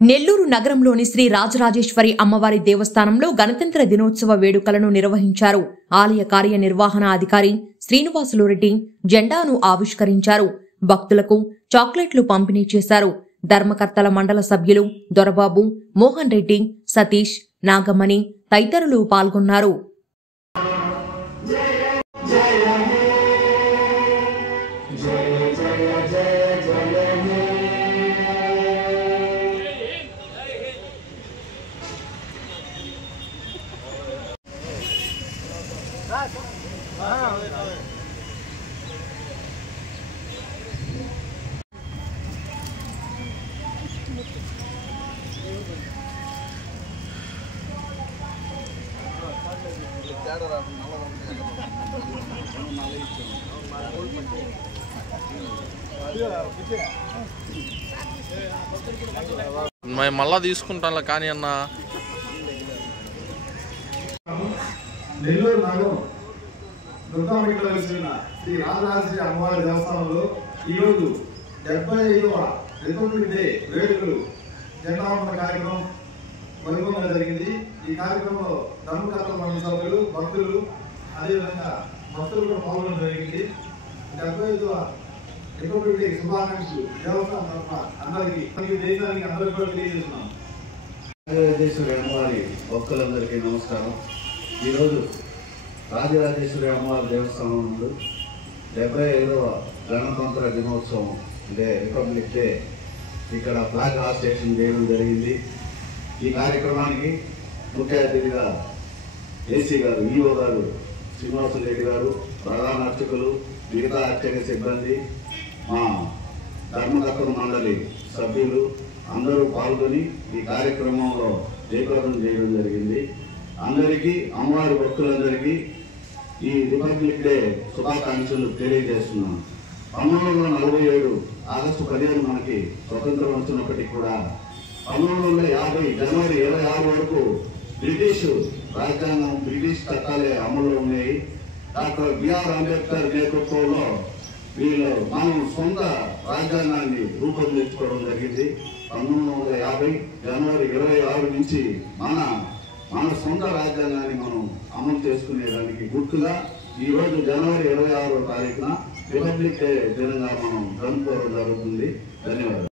నెల్లూరు నగరంలోని శ్రీ రాజరాజేశ్వరి అమ్మవారి దేవస్థానంలో గణతంత్ర దినోత్సవ వేడుకలను నిర్వహించారు. ఆలయ కార్యనిర్వహణ అధికారి శ్రీనివాసులు రెడ్డి జెండాను ఆవిష్కరించారు. భక్తులకు చాక్లెట్లు పంపిణీ చేశారు. ధర్మకర్తల మండల సభ్యులు దొరబాబు, మోహన్ రెడ్డి, సతీష్, నాగమణి తదితరులు పాల్గొన్నారు. మళ్ళా తీసుకుంటాను కానీ అన్న నెల్లూరు నగరం దుర్గామిట్లో వెలిసిన శ్రీ రాజరాజేశ్వరి అమ్మవారి దేవస్థానంలో ఈరోజు 75వ రిపబ్లిక్ డే వేడుకలు జెండావందన కార్యక్రమం వైభవంగా జరిగింది. ఈ కార్యక్రమంలో ధర్మకర్తల మండలి సభ్యులు, భక్తులు, అదేవిధంగా భక్తులు కూడా పాల్గొనడం జరిగింది. 75వ రిపబ్లిక్ డే శుభాకాంక్షలు దేవస్థానం తరఫున అందరికీ, దేశానికి అందరికీ కూడా తెలియజేస్తున్నాం. రాజరాజేశ్వరి అమ్మవారి భక్తులందరికీ నమస్కారం. ఈరోజు రాజరాజేశ్వరి అమ్మవారి దేవస్థానం నుండి 75వ గణతంత్ర దినోత్సవం అంటే రిపబ్లిక్ డే ఇక్కడ ఫ్లాగ్ హాస్టేషన్ చేయడం జరిగింది. ఈ కార్యక్రమానికి ముఖ్య అతిథిగా ఏసీ గారు, ఈఓ గారు శ్రీనివాసులు రెడ్డి గారు, ప్రధాన అర్చకులు, మిగతా అర్చక సిబ్బంది, మా ధర్మకర్తల మండలి సభ్యులు అందరూ పాల్గొని ఈ కార్యక్రమంలో జయప్రదం చేయడం జరిగింది. అందరికీ, అమ్మవారి భక్తులందరికీ ఈ రిపబ్లిక్ డే శుభాకాంక్షలు తెలియజేస్తున్నాను. 1947 ఆగస్టు 15 మనకి స్వతంత్రం వచ్చినప్పటికీ కూడా 1950 జనవరి 26 వరకు బ్రిటిష్ రాజ్యాంగం, బ్రిటిష్ చట్టాలే అమల్లో ఉన్నాయి. డాక్టర్ బిఆర్ అంబేద్కర్ నేతృత్వంలో మనం సొంత రాజ్యాంగాన్ని రూపొందించుకోవడం జరిగింది. 1950 జనవరి 26 నుంచి మన సొంత రాజ్యాంగాన్ని మనం అమలు చేసుకునేదానికి గుర్తుగా ఈరోజు జనవరి 26వ తారీఖున రిపబ్లిక్ డే దినంగా మనం జరుపుకోవడం జరుగుతుంది. ధన్యవాదాలు.